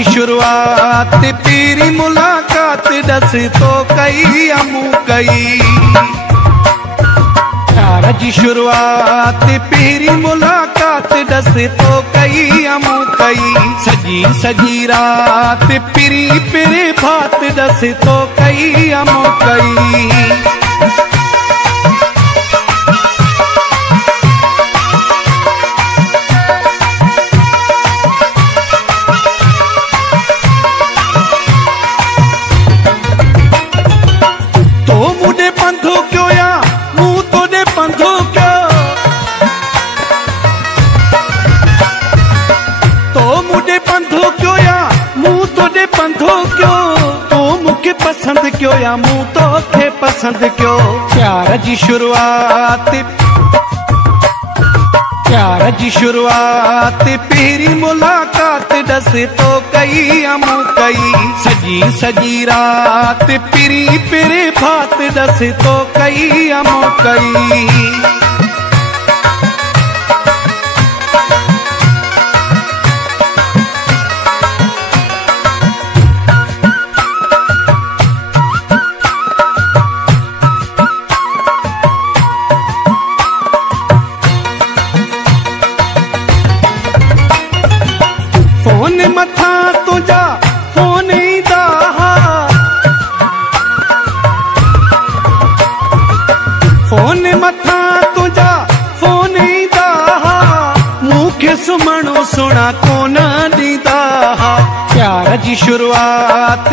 जी शुरुआत पहिरी मुलाकात ॾस तो कई अमू कई। प्यार जी शुरुआत पहिरी मुलाकात ॾस तो कई अमू कई। सजी सजी रात पिरी पिरे भात ॾस तो कई अमू कई। पसंद क्यों या मुँह तो थे पसंद क्यों। प्यार जी शुरुआत पहिरी मुलाकात ॾस तो कई अमू कई। सजी सजी रात पिरी पिरे भात ॾस तो कई अमू कई। फोन मथा तुझा फोन ईंदा हा, फोन मथा तुझा फोन ईंदा हा। मूंखे सुम्हणो सुणा कोन ॾींदा हा। प्यार जी शुरुआत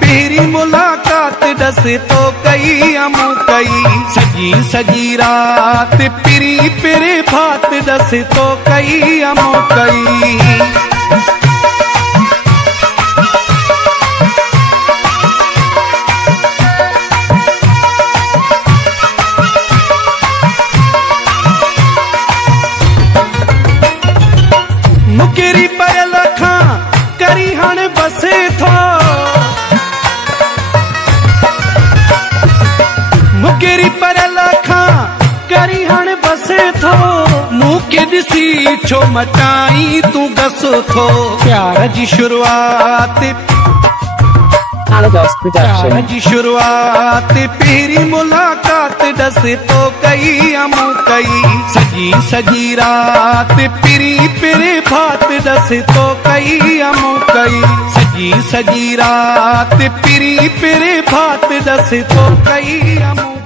पहिरी मुलाकात ॾस तो कई अमू कई। सजी सजी रात पिरी पिरे भात ॾस तो कई अमू कई। मुकेरी पयल खां करी हाणे बसे थो, मुकेरी पयल खां करी हाणे बसे थो। मूंखे ॾिसी छो मटाई तूं गस थो। प्यार जी शुरुआत पहिरी मुलाकात ॾस तो कई अमू कई। सजी सजी रात पिरी पिरे भात ॾस तो कई अमू कई। सजी सजी रात पिरी पिरे भात ॾस तो कई अमू।